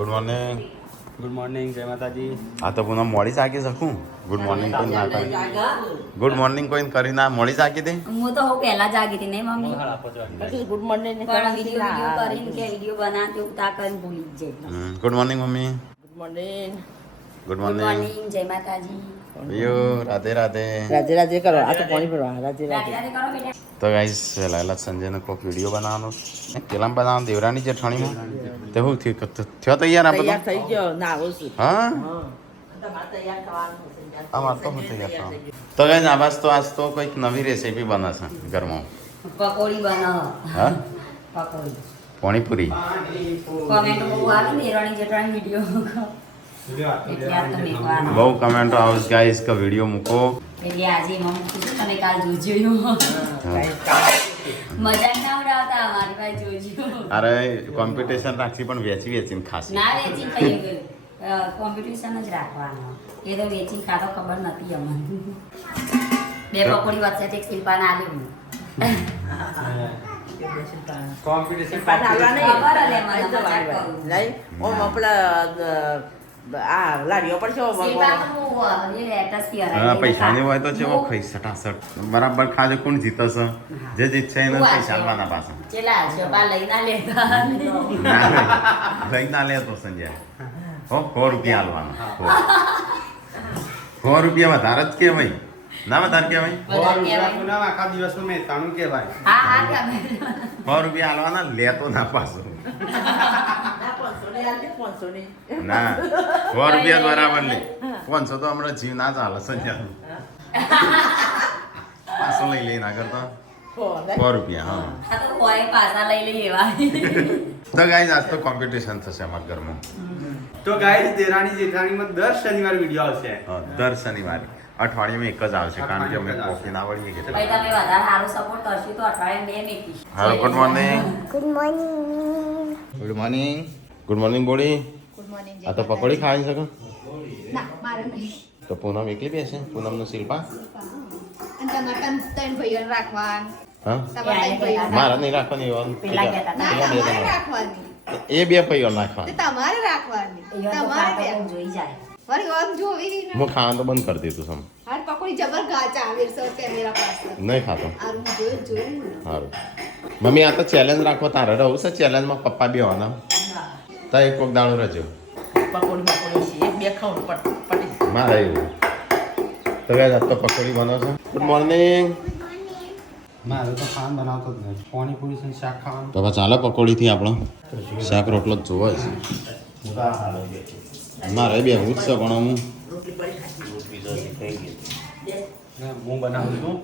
Good morning. Good morning, જય માતાજી. આ તો પુનઃ મોડી જાગી શકું. ગુડ મોર્નિંગ કોઈ ના કરી. ગુડ મોર્નિંગ કોઈ કરી ના મોડી જાગી હતી. હું તો પહેલા જાગી હતી નહીં મમ્મી. ગુડ મોર્નિંગ પણ વિડીયો કરીને કે વિડીયો બનાવતી ઉતા કરીને ભૂલી જ જાય. Good morning mummy. Good morning good good morning. Morning, જય માતાજી. યો રાધે રાધે. રાધે રાધે કરો. આ તો પાણી ભરવા રાધે રાધે રાધે. રાધે કરો બેટા. તો ગાઈસ લાયલા સંજયને કોઈક વિડીયો બનાવવાનો પેલા બનાવવાનો દેવરાની જેઠાણીમાં તે શું થયું થયો તૈયાર આ તૈયાર બધું થઈ ગયો ના આવું છું. હા તમારે તૈયાર થવાનું છે. આ વાત તો હું તૈયાર થવાનું. તો ગાઈસ આજ તો કોઈક નવી રેસીપી બનાવશે ઘરમાં. પકોડી બનાવો. હા પકોડી. પાણીપુરી. કોમેન્ટ બહુ આવે ને એરણી જેઠાણી વિડીયો. એટલે આ તમે વાનો. બહુ કમેન્ટો આવે ગાઈસ કે વિડીયો મૂકો. એટલે આજે મમ્મી કીધું તમે કાલ જોજો. મજાક ના ઉડાવતા અમારી પાસે જોજો. અરે કોમ્પિટિશન રાખી પણ વેચી વેચીને ખાશે. ના વેચી ખાઈ કોમ્પિટિશન જ રાખવાનો. એ તો વેચી ખાતો ખબર નથી અમને. બે પકોડી વચ્ચે એક શિલ્પાને આલ્યું. કોમ્પિટિશન ખબર હલે મને મજાક કરું. લઈ ઓમ આપણા આ લાડીઓ પર છો શિલ્પાનું એ લેટેસ્ટ યર હા પૈસાની હોય તો ચેવો ખાઈ સટાસટ બરાબર ખાજો કોણ જીતશે જે જીતશે એને પૈસા આલવાના પાછા. ચેલા શોભા લઈ ના લેતા. લઈ ના લે તો સંજય હો 100 રૂપિયા આલવાના 100 રૂપિયા વધારે જ કહેવાય ના વધારે કહેવાય. આખા દિવસનું મહેતાણું કહેવાય. હા હા ગમે. 100 રૂપિયા આલવાના લેતો ના પાછો ના 100 રૂપિયા બરાબર નહીં 500 તો હમણાં જીવ ના ચાલે સંજય પાછો લઈ લઈને આગળ તો 100 રૂપિયા હા. આ તો કોઈ પાછા લઈ લઈ એવા. તો ગાઈસ આજ તો કોમ્પિટિશન થશે અમારા ઘરમાં. તો ગાઈસ દેરાણી જેઠાણીમાં દર શનિવાર વિડીયો આવશે. દર શનિવારે અઠવાડિયામાં એક જ આવશે કારણ કે અમે કોફી ના વળીએ કે ભાઈ તમે વધારે સારો સપોર્ટ કરશો તો અઠવાડિયામાં 2 મેકીશ. Hello good morning. Good morning. Good morning. Good morning બોડી. Good morning. આ તો પકોડી ખાઈ શકો ના મારે નહીં. તો પૂનમ એકલી બેસે પૂનમનો શિલ્પા અને તમારે ત્રણ ભાઈઓ રાખવાનું. હા તમારે ત્રણ ભાઈઓ મારા નહીં રાખવાની એવા પેલા કહેતા હતા. ના પેલા બે તમારે જણા. રાખવાની. એ બે પૈયો તે નાખવા તમારે રાખવાની. એવા તો તમારે ખાતો બે. કોણ જોઈ જાય. વળી ઓમ જોવી ને. હું ખાવાનું તો બંધ કરી દીધું સમ હાર પકોડી જબર ગાચા આવે છે કેમેરા પાસે. નહીં ખાતો આ હું જોયું ને. સારું મમ્મી આ તો ચેલેન્જ રાખો તારે રહું છે ચેલેન્જમાં પપ્પા બે હોવાના તો એક કોક દાણું રજો પકોડી પકોડી છે એક બે ખાવ પડી. મારે એવું તો ગાઈસ આજ તો પકોડી બનાવો છો. Good morning. મારે તો ખાવાનું બનાવતો જ નહીં. પાણીપુરી છે શાક ખાવાનું. તો બસ ચાલો પકોડીથી આપણો શાક રોટલો જ જોવો છે મારે બે હું જ છે પણ હું હું બનાવું છું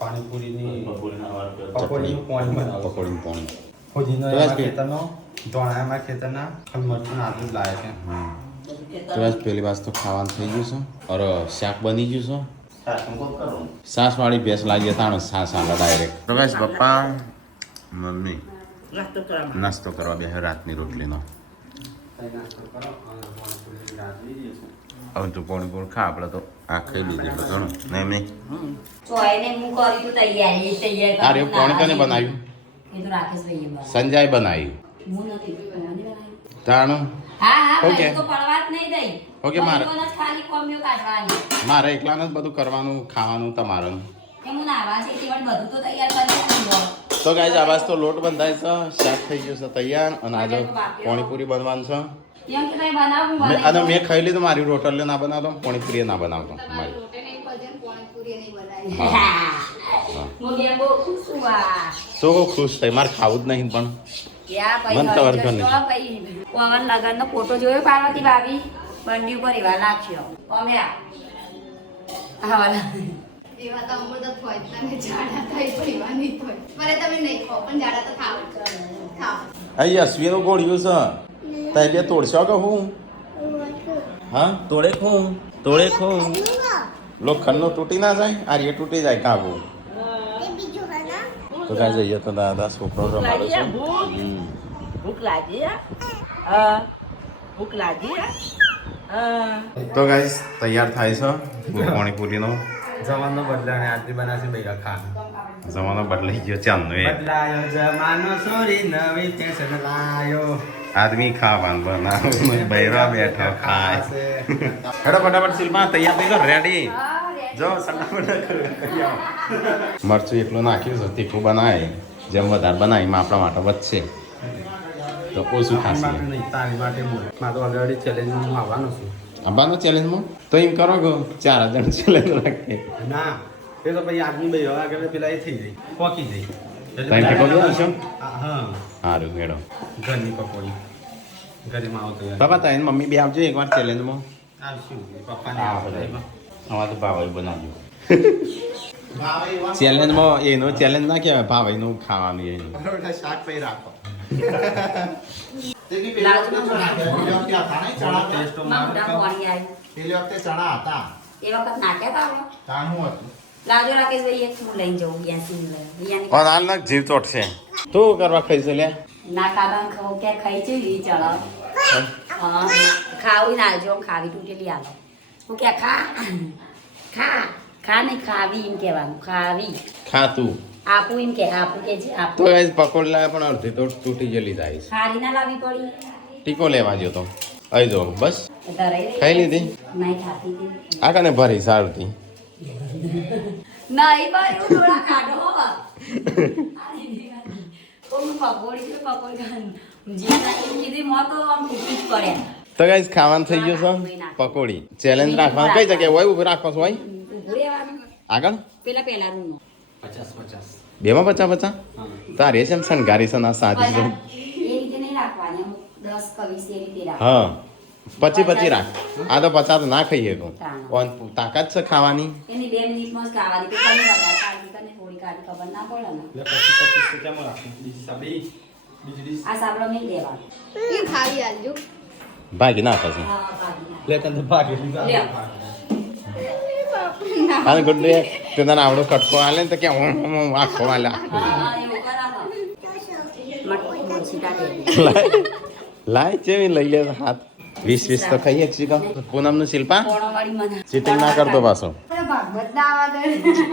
પાણીપુરીની પકોડીનું પાણી બનાવું. પકોડીનું પાણી ફુદીનો તો એમાં આજ કે- ખેતરનો ધોણા એમાં ખેતરના મરચું આદુ જ લાવે છે. તો બસ પહેલી વાત તો ખાવાનું થઈ ગયું છે और શાક બની ગયું છે સાસવાળી ભેંસ લાગી તાણ સાસ આલે ડાયરેક્ટ તો બસ પપ્પા મમ્મી નાસ્તો કરવા નાસ્તો કરવા બેહ્યો રાતની રોટલીનો હવે તું પોણી પોણ ખા આપણે તો આ ખાઈ લીધી ઘણું નહીં મેં ચોયને હું કરી તું તૈયારી તૈયાર અરે પોણી કોને બનાવ્યું એ તો રાકેશભાઈએ બનાવ્યું. સંજય બનાવ્યું હું નથી બનાવ્યું. તાણું હા હા ઓકે. ભાઈ તો પડવા જ નહીં દઈ. ઓકે, મારે. પકોડીનો જ ખાલી કોમ્યો કાઢવાની. મારે એકલાને જ બધું કરવાનું ખાવાનું તમારે એ હું નાવા છે તે પણ બધું તો તૈયાર કરી દીધું. તો ગાઈસ આવાજ તો લોટ બંધાય છે શાક થઈ ગયું છે તૈયાર અને આજે પાણીપુરી બનવાનું છે એમ કે તમે બનાવો હું અને બનાવી મેં ખાઈ લીધું મારી રોટલી ના બનાવતો પાણીપુરી ના બનાવતો મારી રોટે નહીં ભજન પાણીપુરી નહીં બનાવી. દઉં. હું બે બહુ ખુશ છું આ. તો ખુશ થઈ મારે ખાવું જ નહીં પણ યા મન તો ભાઈ વર્ગર નહીં. હરિજન ભાઈ પવન લગનનો ફોટો જોયો પાર્વતી ભાભી બંડી ઉપર એવા લાગ્યો ઓમ્યા હા વાલા એવા તો અમૃત જ હોય તમે જાડા થઈ પીવાની હોય પણ તમે નહીં ખાઓ પણ જાડા તો ખાવ ખાવ અહીં અશ્વિનું ગોળ્યું છે તાઈ બે તોડશો કે હું હા તોડે ખું તોડે ખું લોખંડનો તૂટી ના જાય આ રે તૂટી જાય કાબુ તો કાંઈ જઈએ તો દાદા છોકરો રમાડો છે ભૂખ લાગી હા ભૂખ લાગી હા તો ગાઈસ તૈયાર થાય છે પાણીપુરીનો જમાનો બદલાને આરતી બનાવશે ભૈયા ખાન. જમાનો બદલાઈ ગયો ચાંદનો એ બદલાયો જમાનો સોરી નવી ફેશન લાયો. આદમી ખાવાનું બનાવે બૈરા બેઠા ખાય હેડો ફટાફટ શિલ્પા તૈયાર થઈ ગયો રેડી જો મરચું એટલું નાખ્યું છે તીખું બનાવે જેમ વધારે બનાવીમાં આપણા માટે વધશે તો ઓછું ખાશે નહીં તારી માટે મારે તો ઓલરેડી ચેલેન્જમાં હું આવવાનો છું આવવાનો ચેલેન્જમાં તો એમ કરો કે 4 જણ ચેલેન્જ રાખીએ ના એ તો પછી આદમી ભાઈ હવે આગળ પેલા એ થઈ જાય પોકી જાય ટાઈમ ટેકો લેવાનો છે હા સારું મેળો ઘરની પકોડી ઘરે માં આવતો યાર બાબા તારી મમ્મી બી આવજો એકવાર ચેલેન્જમાં આવશું પપ્પાને અમારે તો ભાવાઈ બનાવજો ચેલેન્જમાં એનો ચેલેન્જ ના કહેવાય ભાવાઈનું ખાવાનું એનું શાક પઈ રાખો ચણા હતા એ વખત નાખ્યા હતા તાણું હતું લાવજો રાકેશભાઈ એક હું લઈને જવું બ્યાસી લઈને પણ હાલ ના જીવ ચોટશે તું કરવા ખાઈ છે લે ના ખાવા ખાવ કે ખાઈ છે ઈ ચડાવ ખાવી ના જો ખાવી તૂટેલી આલો હું કે ખા ખા ખા નહીં ખાવી એમ કહેવાનું ખાવી ખા તું આપું એમ કે આપું કે છે તો આપું ગાઈસ પકોડ લાવ્યા પણ અડધી તો તૂટી ગયેલી જાય છે ખારી ના લાવી પડી ટીકો લેવા ગયો તો અહીં જો બસ ધરાઈ ખાઈ લીધી નહીં ખાતી હતી આ કને ભરી સારથી નહીં ભાઈ હું થોડા કાઢો પકોડી છે પકોડી જે કીધી મોં તો આમ તૂટી જ પડ્યા તો ગાઈસ ખાવાનું થઈ ગયું છે પકોડી ચેલેન્જ રાખવાનું કઈ જગ્યાએ હોય ઉભી રાખવા હોય ઊભું રહેવાનું આગળ પેલા રૂમ 50 બેમાં 50 તારે છે એમ શણગારી છે ના સાજી છે એ રીતે નહીં રાખવાની અમુક 10 કે 20 એ રીતે રાખ હા 25 રાખ આ તો 50 ના ખાઈએ તો ઓન તાકાત છે ખાવાની એની 2 મિનિટમાં જ ખાવાની કે કને વધારે કાઢી કને થોડી કાઢી ખબર ના પડે ને એટલે 25 રૂપિયામાં રાખું બીજી સાબી બીજી ડીશ આ સાબડો નહીં લેવાનો એ ખાવી આલજો ભાગી ના થશે હા ભાગી ના લે તને ભાગે લીધા અને ગુડ્ડે તે તને આવડો કટકો આલે ને તો કે હું આખો આલે હા એવું કરાવો મટકી સીટા દે લાય ચેવી લઈ લે હાથ 20 તો ખાઈએ છીએ કા પૂનમનું શિલ્પા કોણો વાળી મને ચીટિંગ ના કરતો પાછો ભાગવત ના આવા દે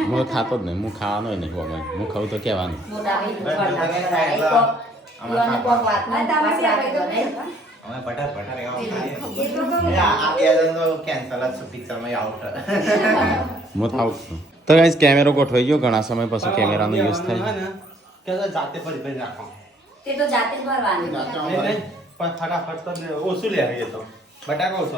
હું ખાતો જ નહીં હું ખાવાનો નહીં હોવા હું ખાઉં તો કહેવાનું મોટા ભાઈ યોને કોક વાત ના અમે કેન્સલ જ છું પિક્ચરમાં આઉટ હું થાઉં છું તો ગાઈસ કેમેરો ગોઠવાઈ ગયો ઘણા સમય પછી કેમેરાનો યુઝ થાય કે જાતે ભરી રાખો તે તો જાતે જ ભરવાની નહીં પણ ફટાફટ તો ઓછું લે એ તો બટાકા ઓછો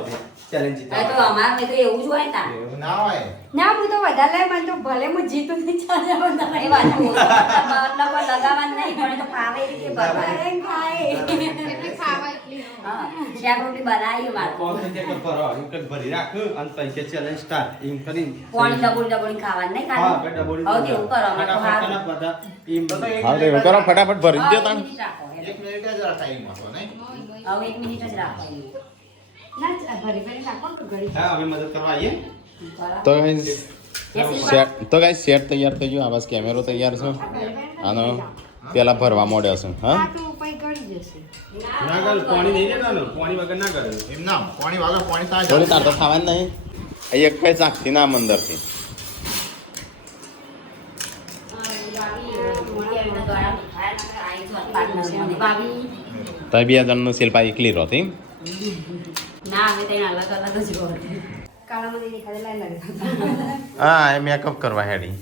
ચેલેન્જ આ તો અમાર તો એવું જ હોય તા એવું ના હોય ના હું તો વધારે મને તો ભલે હું જીતું નહીં ચાલે પણ એ વાત મતલબ લગાવવાનું નહીં પણ તો ખાવે એ રીતે ભરવાનું ખાય એટલે ખાવા એટલી હા શાક રોટલી બનાવી મારે કોણ કે ભરો એમ કે ભરી રાખ અને પછી ચેલેન્જ સ્ટાર્ટ એમ કરી પાણી ડબોળી ખાવાનું નહીં હા ખાવાનું કે ડબોડી હવે કેવું કરો અમે તો ફટાફટ હારું. બધા એમ હા તો એવું કરો ફટાફટ ભરી દો તાણ 1 મિનિટ રાખો એટલે. 1 મિનિટ જ ટાઈમ હતો નહીં હવે 1 મિનિટ જ રાખવાની ના ભરી ભરી નાખો તો ઘડી હા અમે મદદ કરવા આવીએ તો ગાઈસ સેટ તૈયાર થઈ ગયો આવાજ કેમેરો તૈયાર છે આનો પેલા ભરવા મોડ્યો છે હા તો પછી ગળી જશે ના કર પાણી નહીં દેવાનું પાણી વગર ના કરે એમ ના પાણી વાગર પાણી તાજ થોડી તાર તો ખાવાનું નહીં એક કઈ ચાખતી ના મંદરથી તો 2 જણનું શિલ્પા એકલી રહતી ના અમે ત્યાં અલગ અલગ જ રહો કાળામાં દેખાડે લાઈ લાગે હા એ મેકઅપ કરવા હેડી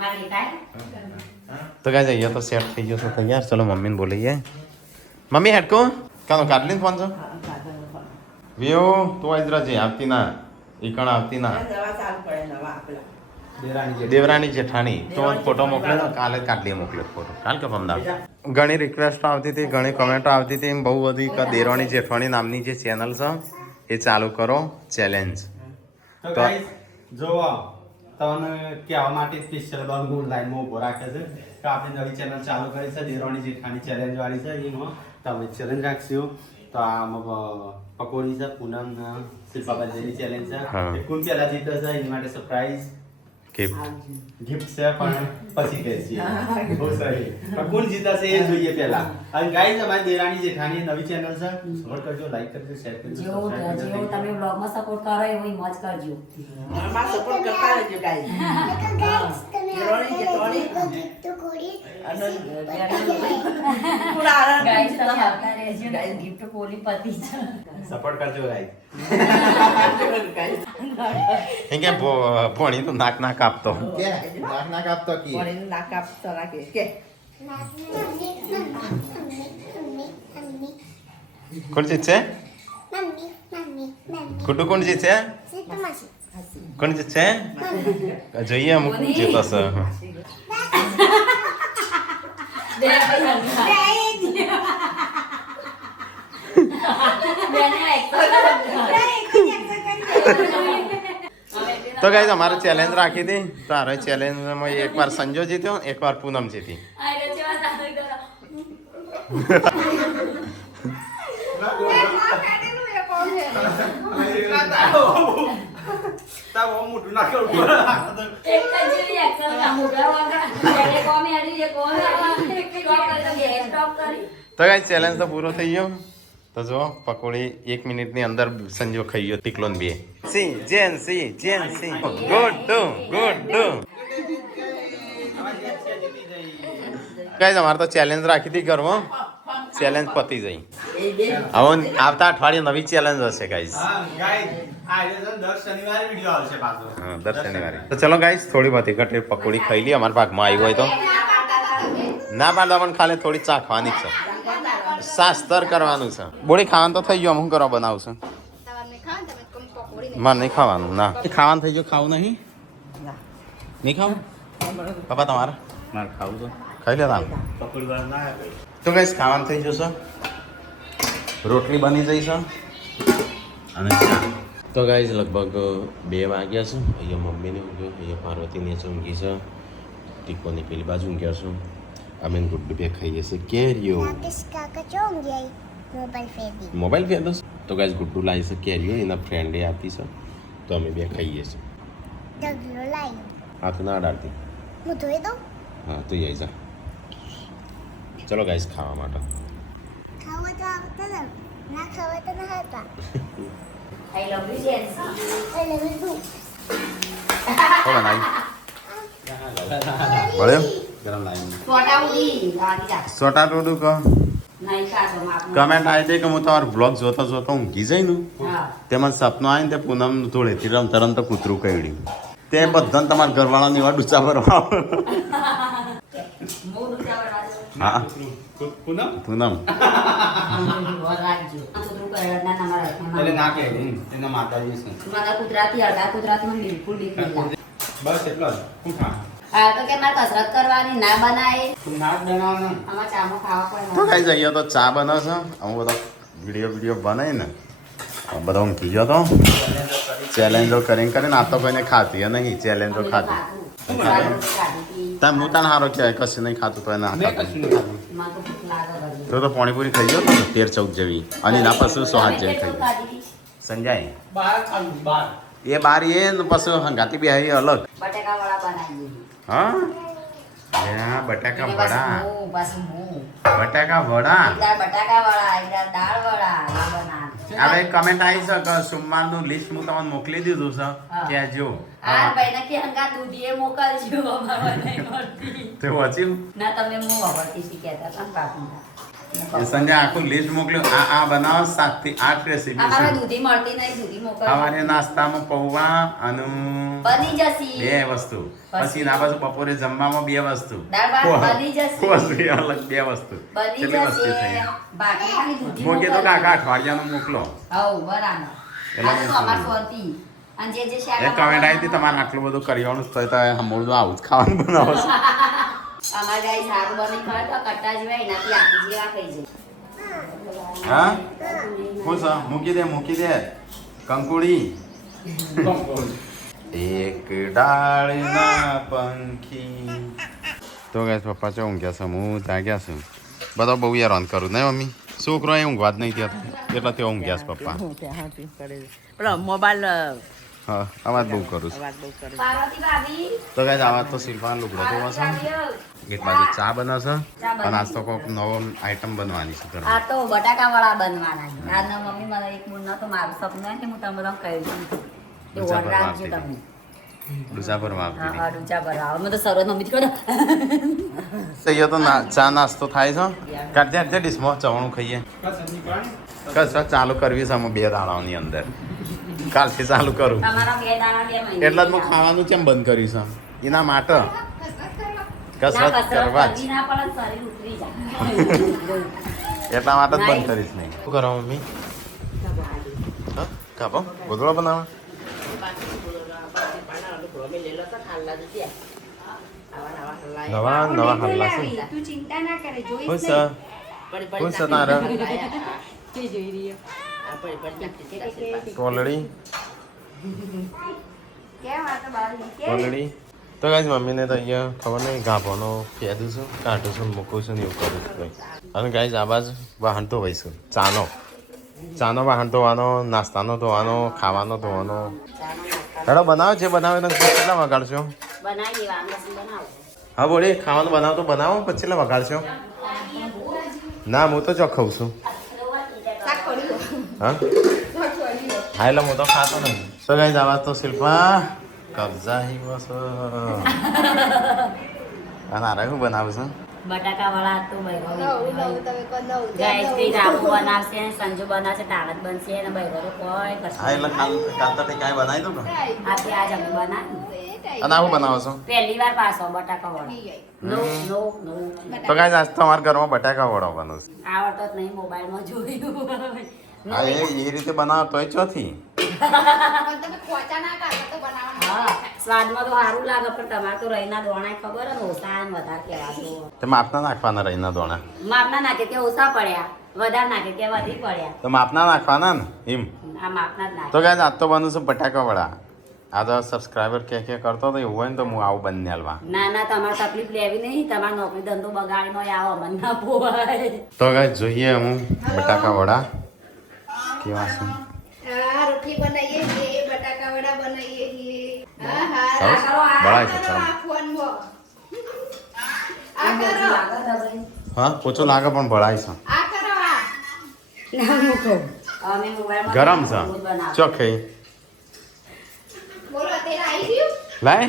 મારી કાય તો ગાઈસ અહીંયા તો સેટ થઈ ગયો છે તૈયાર ચલો મમ્મીને બોલાઈએ મમ્મી હેડકો કાનો કાઢલી ફોન છો વેઓ તો આજ રજે આવતી ના ઈકણ આવતી ના દવા ચાલુ પડે નવા આપલા દેવરાની જેઠાણી તો ફોટો મોકલ્યો કાલે કાઢલી મોકલ્યો ફોટો કાલ કે અમદાવાદ ઘણી રિક્વેસ્ટ આવતી હતી ઘણી કમેન્ટો આવતી હતી એમ બહુ બધી કે દેવરાની જેઠાણી નામની જે ચેનલ છે એ ચાલુ કરો ચેલેન્જ તો ગાઈસ જોવો તમને કહેવા માટે સ્પેશિયલ બાર હું લાઈનમાં ઊભો રાખે છે કે આપણે નવી ચેનલ ચાલુ કરી છે દેરાણી જેઠાણી ચેલેન્જ વાળી છે એમાં તમે ચેલેન્જ રાખશો તો આમાં પકોડી છે પૂનમ શિલ્પાબાજીની ચેલેન્જ છે હા. એ કોણ પહેલા જીતે છે એની માટે સરપ્રાઈઝ ગિફ્ટ ગિફ્ટ છે પણ પછી કહેશે બહુ સારી પણ કોણ જીતાશે એ જોઈએ પહેલા અને ગાઈઝ અમારી દેરાણી જેઠાણી નવી ચેનલ છે સપોર્ટ કરજો લાઈક કરજો શેર કરજો જેવો subscribe કરજો. તમે બ્લોગમાં સપોર્ટ કરો એવો મોજ કરજો અમાર સપોર્ટ કરતા રહેજો ગાઈસ દેરાણી જેઠાણી અને પૂરા આરામ ગાઈસ તમે આવતા રહેજો ગાઈસ ગિફ્ટ પોલી પતિ છે સપોર્ટ કરજો ગાઈઝ એમ કે ભોણી તો નાક ના કાપતો કે નાક નાક આપતો કી પાણીનું નાક આપતો રાખે કે કોણ જીતશે ગુડ્ડુ કોણ જીતશે કોણ જીતશે જોઈએ અમુક કોણ જીતશે બે પૈસા તો ગાઈઝ અમારે ચેલેન્જ રાખી હતી તો આ ચેલેન્જમાં એકવાર સંજો જીત્યો એકવાર પૂનમ જીતી તાવ મોટું ના કરું તો ગાઈઝ ચેલેન્જ તો પૂરો થઈ ગયો તો જો પકોડી 1 મિનિટની અંદર સંજો ખાઈ ગયો તીકલોન બે જેન સી ગુડ ગાઈઝ અમારે તો ચેલેન્જ રાખી હતી ઘરમાં ચેલેન્જ પતી જઈ હવે આવતા અઠવાડિયે નવી ચેલેન્જ હશે ગાઈઝ હા ગાઈઝ આ દર શનિવારે વિડિયો આવશે પાછો હા દર શનિવારે તો ચલો ગાઈઝ થોડી બધી કટલી પકોડી ખાઈ લઈએ અમારા ભાગમાં આવી હોય તો ના પાડવા પણ ખાલી થોડી ચાખવાની જ છે સાસ્તર કરવાનું છે બોડી ખાવાનું તો થઈ ગયું હું કરવા બનાવશું તમારે ખાવ તમે પકોડી મારે નહીં ખાવાનું ના ખાવાનું થઈ ગયું ખાવું નહીં નહીં ખાવું પપ્પા તમારે માર ખાવું તો ખાઈ લેતા પકોડી વાર ના આવે તો ગાઈઝ ખાવાનું થઈ જશે રોટલી બની જઈ છે અને ચા તો ગાઈઝ લગભગ 2 વાગ્યા છે અહીંયા મમ્મીને ઊંઘ્યો અહીંયા પાર્વતીને ઊંઘી છે ટીકોની પેલી બાજુ ઊંઘ્યા છું અમે ગુડ્ડુ બે ખાઈએ છીએ કેરીઓ મોબાઈલ ફેરદો તો ગાઈઝ ગુડ્ડુ લાવી છે કેરીઓ એના ફ્રેન્ડે આપી છે તો અમે બે ખાઈએ છીએ હાથ ના અડાડતી હા તો આવી જા ચલો ગાઈઝ ખાવા માટે I love you, Jency. હો બનાવી બળ્યો ગરમ લાઈન છોટા ઉડી લાગી જા સોટા ટોડું કહો નહીં ખાશો માપનું. કમેન્ટ આવી હતી કે હું તમારો બ્લોગ જોતો જોતો ઊંઘી જઈ ને હા તેમાં સપનું આવે ને તે પૂનમ ધૂળેથી રમ તરત તો કૂતરું કહ્યું તે બધાને તમારા ઘરવાળાને એવા ડૂચા ભરવા મોઢું ચાવડવા દો. હા પૂનમ પૂનમ વર રાખજો. આ કૂતરું કરડના તમારા હાથમાં એટલે ના. ના કે એના માતાજી છે મને કૂતરાથી અડધા કૂતરાથી મને બિલકુલ બીક નહીં લાગે. બસ એટલો જ શું ખા હા તો કે મારે કસરત કરવાની ના બનાય તું નાચ બનાવવાનો આમાં ચામાં ખાવા તો પડે કઈ જઈએ તો ચા બનાવશે હું બધો વિડીયો બનાવી ને આ બધા ઊંઘી ગયો તો ચેલેન્જો કરીને આ તો કોઈને ખાતી નહીં ચેલેન્જો ખાતી તાર હું તને સારો કહેવાય કશું નહીં ખાતું તો એને ના મેં ખાતું કશું નહીં ખાધું તો પાણીપુરી ખાઈ ગયો તો 13-14 જેવી અને એના પછી 100 જેવી ખાઈ ગયો સંજાય બહાર ખાધું બહાર એ બાર એ ને પછી હંગાતી બે અલગ બટેકા વાળા બનાવી હા yeah, બટાકા વડા પાછું હું બટાકા વડા એકદાર બટાકા વાળા એકદાર દાળ વાળા એ બનાવ હવે કમેન્ટ આવી છે કે સોમવારનું લિસ્ટ હું તમને મોકલી દીધું છે કહેજો આ ભાઈને કે હંગા દૂધીએ મોકલજો અમારે નહીં મળતી તે વાંચ્યું ના તમે હું વાપરતી શીખ્યા હતા કાકુ એ સંજય આખું લિસ્ટ મોકલ્યું આ બનાવો 7 થી 8 રેસીપી અમારે છે દૂધી મળતી નહીં દૂધી મોકલજો સવારે નાસ્તામાં પૌવા અને બની જશે 2 વસ્તુ પછી ના બાજુ બપોરે જમવામાં 2 વસ્તુ દાળ ભાત બની જશે. પછી અલગ 2 વસ્તુ બની કેટલી વસ્તુ જશે થઈ બાકી ખાલી દૂધી મોકે તો કાકા અઠવાડિયાનું મોકલો હવ બરાબર એટલે આ તો મોકલું. અમાર સ્વાતી અને જે શાક એ કમેન્ટ આવી હતી તમારે આટલું બધું કરિયાણું તો હમણાં આવું જ ખાવાનું બનાવો છો અમાર ગાય સારું બની ખરે તો કટ્ટા જેવા એનાથી આખી જેવા થઈ જાય હા ખુશ મૂકી દે કંકુડી એક ડાળના પંખી તો ગાઈસ પપ્પા ચો ઊંઘ્યા છે હું જાગ્યા છું બધા બહુ હેરાન કરું નહીં મમ્મી છોકરો એ ઊંઘવા જ નહીં થયો એટલે તે ઊંઘ્યા છે પપ્પા પેલો મોબાઈલ હા અવાજ બહુ કરું છું અવાજ બહુ કરે પાર્વતી ભાભી તો ગાઈસ આવાજ તો શિલ્પા લુગડો તો હશે એક બાજુ ચા બનાવશે ચા અને આજ તો કોઈક નવો આઈટમ બનવાની છે ઘરમાં. આ તો બટાકાવાળા બનવાના છે. આજના મમ્મી મને એક મૂળ તો મારું સપનું હોય કે હું તમને કહી દઉં કે ડૂચા ઓર્ડર ભરવા આપજો આપી તમે. ડૂચા ભરવા હા આપતી હા ડૂચા ભરાવો. મેં તો સરોજ મમ્મી કરો સહીએ તો ચા નાસ્તો થાય છે કાઢજે આજે ડીશમાં ચવાણું ખાઈએ કસ ચાલુ કરવી છે અમે 2 દાણાઓની અંદર કાલથી ચાલુ કરું તમારા 2 દાણા 2 મહિને. એટલે જ હું ખાવાનું કેમ બંધ કર્યું છે એના માટે કસરત કરવા ના, કસરત કરવા જ કરવી ના પડે ને શરીર ઉતરી જાય. એટલા માટે જ બંધ Nice. કરીશ નહીં શું કરો મમ્મી હા કાપો ગોદડો બનાવો નવા નવા હલ્લા છે તું ચિંતા ના કરે ખુશ જોઈશ છે ખુશ છે તારે કોલડી કેમ આ તો બાર નીકળે કોલડી તો ગાઈઝ મમ્મીને તો અહીંયા ખબર નહીં ગાભોનો ફેદું છું કાઢું છું મૂકું છું ને એવું કરું છું કંઈ અને ગાઈઝ આ બાજુ વાહન ધોવાઈશું ચાનો વાહન ધોવાનો નાસ્તાનો ધોવાનો ખાવાનો ધોવાનો હેડો બનાવો છે બનાવે તો કેટલા વગાડશો બનાવી દેવા લસણ બનાવો. હા બોલે ખાવાનું બનાવો તો બનાવો પછી કેટલા વગાડશો ના હું તો ચોખ્ખું છું શાક કર્યું હા હા એટલે હું તો ખાતો નહીં સો ગાઈઝ આવાજ તો શિલ્પા કબજા હી બસ અને આરે શું બનાવું છું બટાકાવાળા તો નવું તમે કહો નવું ગાઈસ કઈ રાબુ બનાવશે ને સંજુ બનાવશે તાવત બનશે ને બૈરો કોઈ હા એટલે કાલ તો કાંઈ બનાવી દઉં ને આજે આજ અમે બનાવ્યું અને આવું બનાવો છો પહેલી વાર પાછો બટાકાવાળો નો નો નો તો ગાઈઝ આજ તો અમારા ઘરમાં બટાકા વડો બનવું છે આવડતો જ નહીં મોબાઈલમાં જોયું હા એ રીતે બનાવો તોય ચોથી તમે ખોચા ના કાઢો તો બનાવવાનું હા સ્વાદમાં તો સારું લાગે પણ તમારે તો રહીના દોણા ખબર ને ઓછા ને વધારે કહેવાતું તે માપના નાખવાના રહીના દોણા માપના નાખે કે ઓછા પડ્યા વધારે નાખે કે વધી પડ્યા તો માપના નાખવાના ને એમ આ માપના જ નાખે તો ગાઈઝ આજ તો બનવું છે બટાકા વડા આ તો સબસ્ક્રાઈબર કે કરતો તો એવું હોય ને તો હું આવું બંને હાલવા ના ના તમારે તકલીફ લેવી નહીં તમારે નોકરી ધંધો બગાડીનો આવો મને ના પોવાય તો ગાઈઝ જોઈએ હું બટાકા વડા કેવા છે હા રોટલી બનાવીએ છીએ બટાકા વડા બનાવીએ છીએ હા હા સરસ. બળાય છે, ચાલો. ફોનમાં આ કરો હા પોચો લાગે પણ ભળાય છે આ કરો આ અમે મોબાઈલમાં ગરમ છે રોજ બનાવો. ચોખ્ખી બોલો તેલ આવી ગયું લાય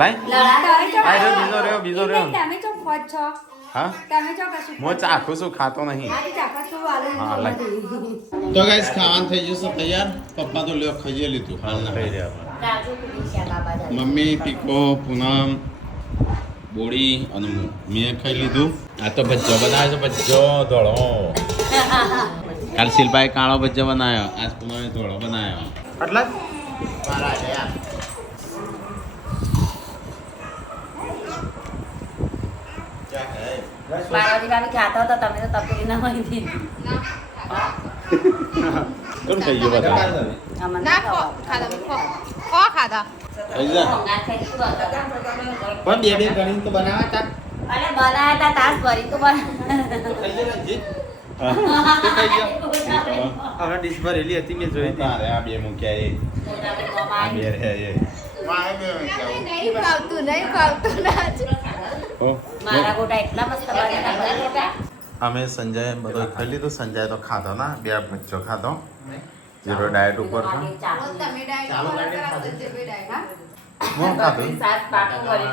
લાય લડાઈ આ રહ્યો બીજો રહ્યો તમે ચો ખોટ છો હા તમે ચો કશું હું ચાખું છું ખાતો નહીં આજે ચાખા છો વાલે હા લાય તો ગાઈસ ખાવાનું થઈ જશે તૈયાર પપ્પા તો લ્યો ખાઈ લીધું હાલ ના કાજુ કુદી છે બાબા જાય. મમ્મી ટીકો પૂનમ બોડી અને હું મેં ખાઈ લીધું આ તો ભજ્જો બનાવ્યો છે ભજ્જો ધોળો કાલ શિલ્પાએ કાળો ભજ્જો બનાવ્યો આજ પૂનમે ધોળો બનાવ્યો આટલા પાર્વતી ભાભી ખાતા હતા તમે તો તપેલી ના હોય દીધી. કોણ ખાઈ ગયો બધા અમને ના તો ખો ખાધા ખો ખાધા ખાઈ જા ભોંગા ખાઈ દીધું હતું. પણ બે ગણી તો બનાવા તા અરે બનાયા તા તાસ ભરી તો બના હવે ડીશ ભરેલી હતી મેં જોઈ હતી તારે આ બે મૂક્યા એ આ બે રે એ નહીં ભાવતું ના જ ઓ મારા ગોટા એટલા મસ્ત બનેલા મારા ગોટા. અમે સંજય બધો ખાઈ લીધું સંજય તો ખાધો ના બે ભજ્જો ખાધો જીરો ડાયટ ઉપર છે ચાલો. તમે ડાયરેક્ટ હું ખાધું સાત પાટું ભરી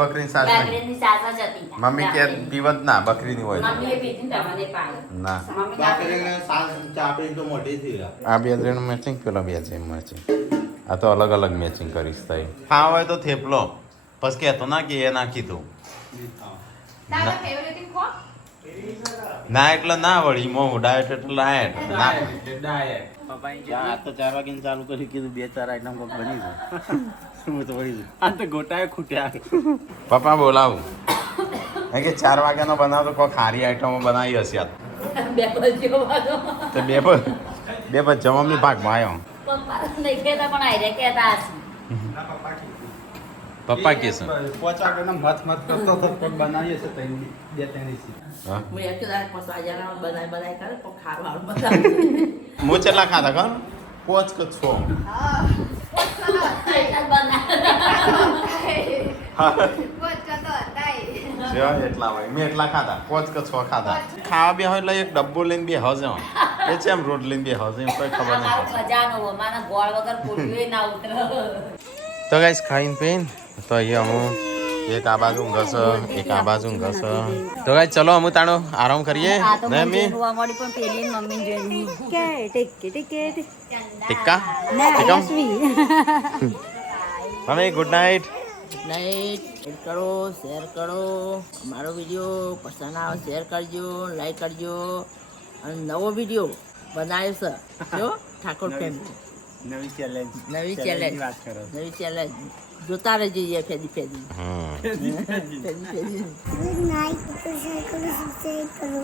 બકરીની સાસ નહીં બાજરીની સાસ જ હતી. મમ્મી કે પીવત ના બકરીની હોય મમ્મીએ પીધી ને તમને પાઈ. ના મમ્મી જાતે આ બે ત્રણ મેચિંગ પેલા બે છે મેચિંગ આ તો અલગ અલગ મેચિંગ કરીશ તઈ હા હોય તો થેપલો પછી કહેતો ના કે એ નાખી દઉં તારા ફેવરેટ ખો ના એટલે ના વળી મો ડાયટ એટલે ડાયટ ના આ તો 4 વાગે ચાલુ કરી કીધું 2-4 આઈટમ કોક બની છે હું તો વળી આ તો ગોટાએ ખૂટ્યા પપ્પા બોલાવું એ કે 4 વાગ્યાનો બનાવતો કોઈ ખારી આઈટમો બનાવી હશે આ બે બજ્યો વાળો. તો બે પછી મમ્મી ભાગમાં આવ્યો પપ્પા નહીં કહેતા પણ આઈ રે કહેતા હશે. પપ્પા કે છે પોચા કે મત કરતો તો કોક બનાવીએ છે તઈ 2-3 રેસી હા હું એક દાડે પસાજ્યા બનાય કરે પણ ખારું હારું બનાવે હું કેટલા ખાધા ખબર 5 કે 6 એટલા જ બનાવ્યા. વચ્ચે તો હતાય. જો એટલા હોય મેં એટલા ખાધા 5 કે 6 ખાધા ખાવા બે હોય એટલે એક ડબ્બો લઈને બે હજ એ છે એમ રોડ લઈને બે હજ એમ કોઈ ખબર અમારો નહીં ખજાનો અમારા ગોળ વગર પોટલું ના ઉતરે તો ગાઈસ ખાઈને પીને તો અહીંયા હું એક આ બાજુ ઊંઘસ એક આ બાજુ ઊંઘસ તો ગાઈસ ચલો અમે તાણો આરામ કરીએ આ તો ને મને મી જોવા મળી પણ પેલી મમ્મી જોઈ કે ટિકિટ ટિક્કા ના ટિકમ Yashvi mummy good night like કરો શેર કરો અમારો વિડીયો પસંદ આવે શેર કરજો લાઈક કરજો અને નવો વિડીયો બનાવ્યો છે જો ઠાકોર ફેમિલી નવી ચેલેન્જ નવી ચેલેન્જ વાત કરો નવી ચેલેન્જ જોતા રહેજો ફેદી ફેદી હમ ફેદી ફેદી Good night. Subscribe કરો.